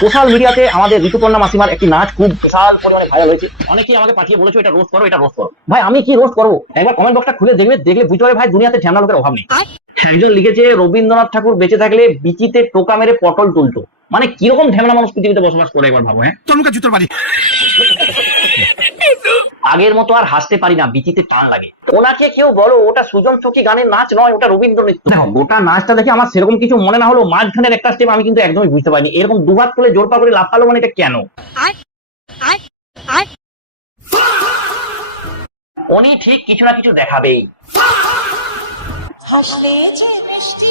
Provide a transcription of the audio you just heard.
Social মিডিয়াতে আমাদের ঋতুপর্ণা মাসিমার একটি নাচ খুব বিশাল পরিমাণে ভাইরাল হয়েছে। অনেকেই আমাকে পাঠিয়ে বলেছে এটা রোস্ট করো, এটা রোস্ট করো। ভাই আমি কি রোস্ট করবো? একবার কমেন্ট বক্সটা খুলে দেখবে, দেখলে বুঝতে পারবে ভাই দুনিয়াতে ঝামেলা লোকের অভাব নেই। একজন লিখেছে রবীন্দ্রনাথ ঠাকুর বেঁচে থাকলে বিচিতে টোকা মেরে পটল তুলতো। মানে কিরকম ঝামেলা মানুষ পৃথিবীতে বসবাস করে একবার ভাবো। হ্যাঁ, তোমরা জুতোর বাড়ি। আগের মতো আর হাসতে পারি না, বিচিতে টান লাগে। ওনাকে কেউ বলো ওটা সুজন চকি গানের নাচ নয়, ওটা রবীন্দ্র নৃত্য। দেখো গোটা নাচটা দেখে আমার সেরকম কিছু মনে না হলো, মাঝখানের একটা স্টেপ আমি কিন্তু একদমই বুঝতে পারিনি। এরকম দুহাত তুলে জোর পা করে লাফালো মানে এটা কেন? উনি ঠিক কিছু না কিছু দেখাবেই। হাসলে যে মিষ্টি